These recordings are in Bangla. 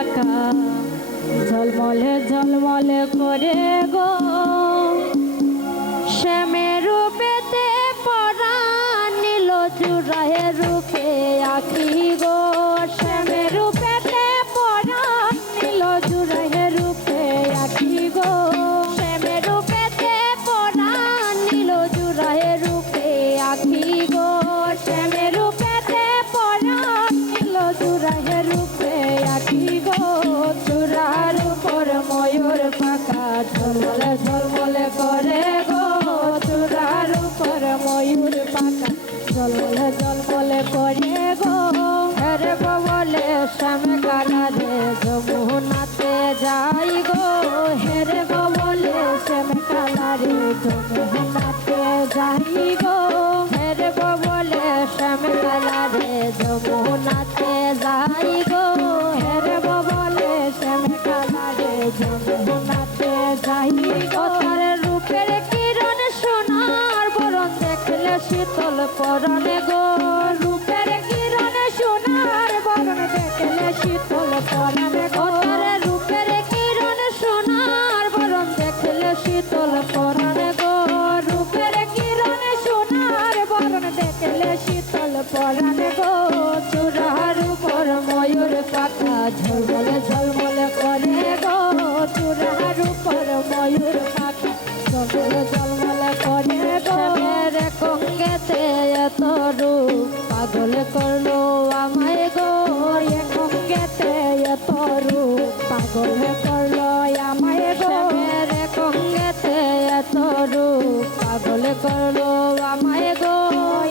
পাকা ঝলমলে ঝলমলে করে গো শ্যামের রূপেতে পরাণ নীল চূড়ায় রূপে আঁকি গো শ্যামের রূপেতে পরাণ নীল চূড়ায় রূপে আঁকি গো শ্যামের রূপেতে পরাণ নীল চূড়ায় রূপে আঁকি গো শ্যামের রূপেতে পরাণ নীল চূড়ায় রূপে আঁকি গো চূড়ার উপর ময়ূর পাখা ঝলমলে ঝলমলে করে গো চূড়ার উপর ময়ূর পাখা ঝলমলে ঝলমলে করে গো হেরে বলে শ্যাম কালারে যমুনাতে যাই গো হেরে বলে শ্যাম কালারে যমুনাতে যাই গো হেরে বলে শ্যাম কালারে যমুনাতে যাই গো হেরে বলে শ্যাম কালারে যমুনাতে যাই গো তার রূপের কিরণ সোনার বরণ দেখলে শীতল পরাণে গো রূপের কিরণ সোনার বরণ দেখলে শীতল পরাণে গো তার রূপের কিরণ সোনার বরণ দেখলে শীতল পরাণে গো রূপের কিরণ সোনার বরণ দেখলে শীতল পরাণে গো চূড়ার উপর ময়ূর পাখা ঝলমলে ঝলমলে করে গো চূড়ার উপর ময়ূর পাখা ঝলমলে ঝলমলে করে গো মেরে কঙ্গেতে এত রূপ পাগল করলো আমায় গো এ কঙ্গেতে এত রূপ পাগল করলো আমায় গো মেরে কঙ্গেতে এত রূপ পাগল করলো আমায় গো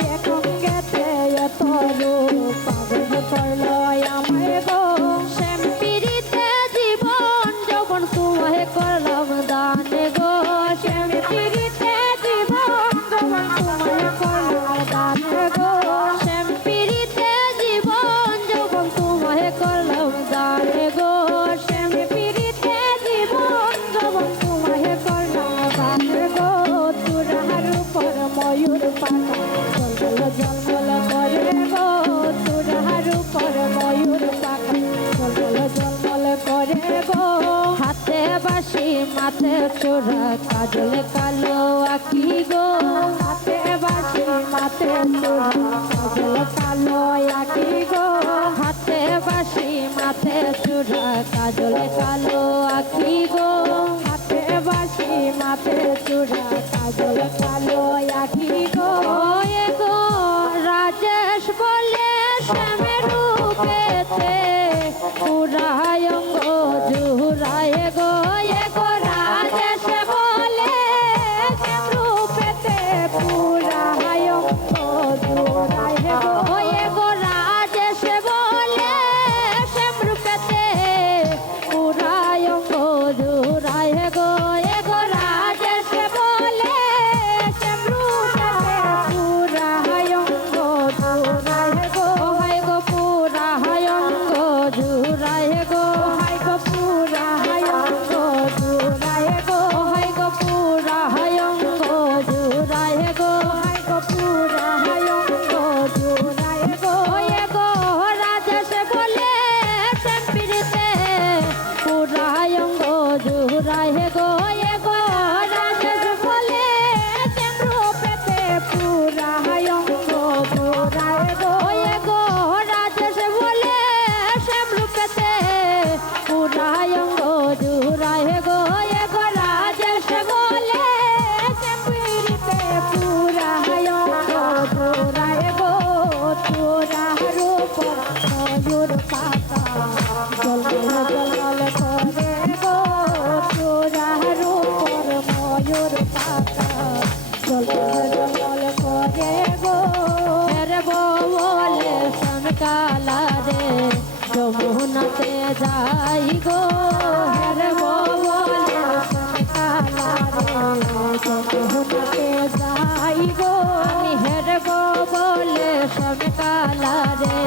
এ কঙ্গেতে এত রূপ পাগল করলো আমায় গো শ্যাম পিরিতে জীবন যখন তোমায় করলাম দানে গো শ্যাম পিরিতে জীবন যখন তোমায় করলাম দানে গো শ্যাম পিরিতে জীবন যখন তোমায় করলাম দানে গো শ্যাম পিরিতে জীবন যখন তোমায় করলাম দানে গো চূড়ার উপর ময়ূর পাখা ঝলমলে ঝলমলে করে গো চূড়ার উপর ময়ূর পাখা ঝলমলে ঝলমলে করে গো হাতে বাঁশি মাথে চূড়া কাজল কালো আঁকি গো হাতে বাঁশি মাথে চূড়া কাজল কালো আঁকি গো হাতে বাঁশি মাথে চূড়া কাজল কালো আঁকি গো হাতে বাঁশি মাথে চূড়া কাজল কালো আঁকি গো এ গো রাজেশ বলে শ্যামের রূপেতে পুরায় অঙ্গ জুড়ায় গো এ গো রাজেশ বলে শ্যাম রূপেতে পুরায় অঙ্গ জুড়ায় গো এ গো রাজেশ বলে শ্যাম রূপেতে পুরায় অঙ্গ জুড়ায় গো এ গো রাজেশ বলে শ্যাম রূপেতে পুরায় অঙ্গ জুড়ায় গো হায় গো পুরায় অঙ্গ জুড়ায় গো হায় গো পুরায় অঙ্গ জুড়ায় গো হায় গো পুরায় অঙ্গ জুড়ায় গো হায় গো পুরায় অঙ্গ জুড়ায় গো এ গো রাজেশ বলে শ্যাম পিরিতে পুরায় অঙ্গ জুড়ায় গো এ গো রাজেশ বলে শ্যাম রূপেতে পুরায় অঙ্গ জুড়ায় গো এ গো রাজেশ বলে শ্যাম রূপেতে পুরায় অঙ্গ জুড়ায় গো এ গো রাজেশ বলে শ্যাম পিরিতে পুরায় অঙ্গ জুড়ায় গো চূড়ার উপর ময়ূর পাখা ঝলমলে ঝলমলে করে গো চূড়ার উপর ময়ূর পাখা ঝলমলে ঝলমলে করে গো হেরে বলে শ্যাম কালারে যমুনাতে যাই গো হেরে বলে শ্যাম কালারে যমুনাতে যাই গো আমি হেরে বলে শ্যাম কালারে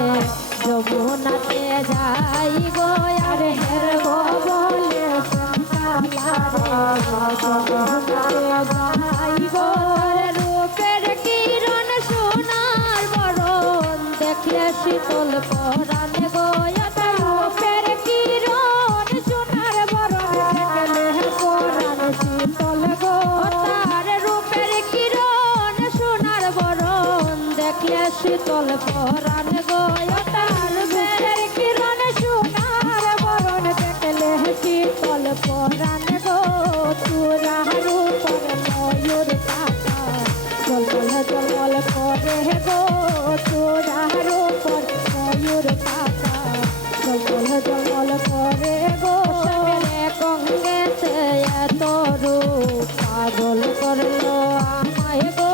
যমুনাতে যাই গো আরে হেরে বলে শ্যাম কালারে যমুনাতে যাই গো রূপের কিরণ সোনার বরণ দেখলে শীতল পরাণে গো রূপের কিরণ জলমল করে গো শ্যামের অঙ্গেতে এত রূপ পাগল করলো আমায় গো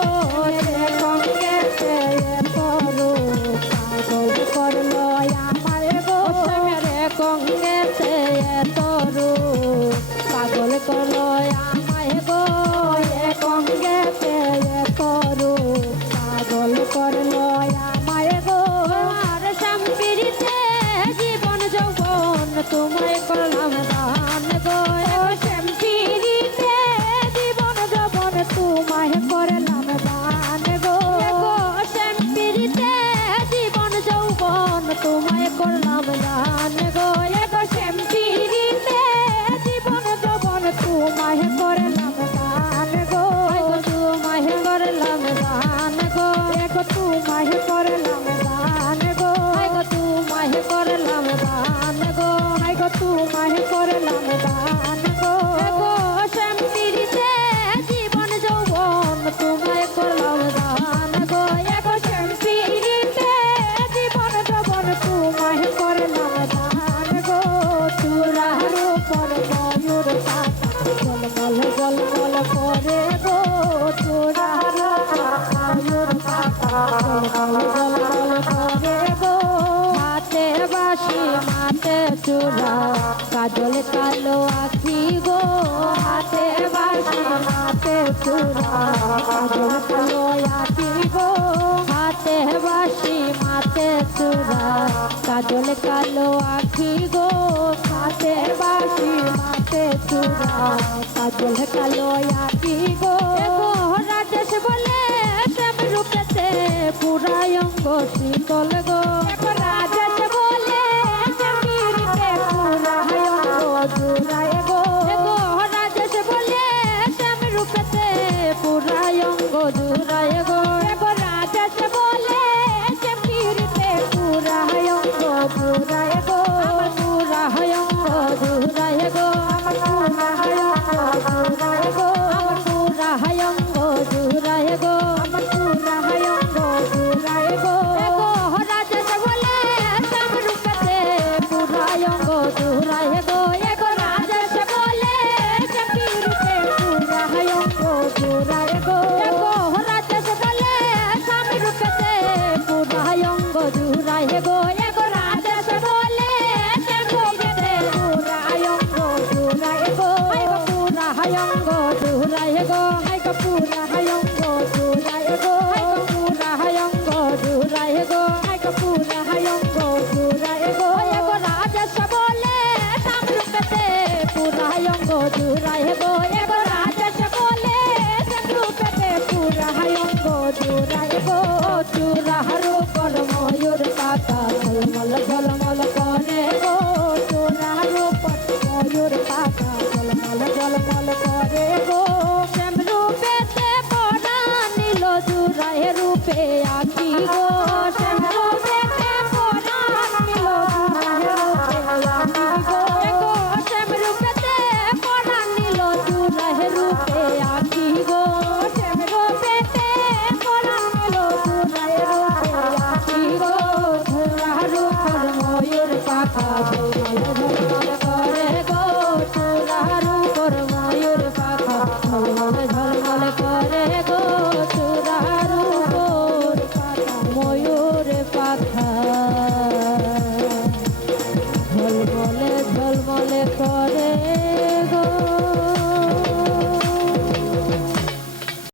অঙ্গেতে এত রূপ পাগল করলো আমায় গো শ্যামের অঙ্গেতে এত রূপ পাগল করলো আমায় গো অঙ্গেতে এত রূপ পাগল করলো আমায় গো আর শাম্পিরিতে জীবন যৌবন তোমায় করলাম দান গো শাম্পিরিতে জীবন যৌবন তোমায় করলাম দান গো শাম্পিরিতে জীবন যৌবন তোমায় করলাম দান গো শাম্পিরিতে জীবন যৌবন তোমায় করলাম দান গো তোমায় করলাম দান গো তোমায় করলাম দান গো তোমায় করলাম দান গো তোমায় করলাম দান গো শাম্পিরিতে জীবন যৌবন তোমায় করলাম দান গো শাম্পিরিতে জীবন যৌবন তোমায় করলাম দান গো চূড়ার উপর ময়ূর পাখা জলমল জলমল করে গো চূড়ার ময়ূর পাখা জলমল জলমল করে গো হাতে বাঁশি মাতে চূড়া কাজল কালো আখি গো হাতে বাঁশি মাতে চূড়া কাজল কালো আখি গো হাতে বাঁশি মাতে চূড়া কাজল কালো আখি গো হাতে বাঁশি মাতে চূড়া কাজল কালো আখি গো রাজেশ বলে শ্যাম রূপেতে পুরায় অঙ্গ শীতল গো রাজেশ বলে শ্যামিরিতে পুরায় অঙ্গ জুড়ায় গো রাজেশ বলে শ্যাম রূপেতে পুরায় অঙ্গ জুড়ায় গো রাজেশ বলে শ্যামিরিতে পুরায় অঙ্গ জুড়ায়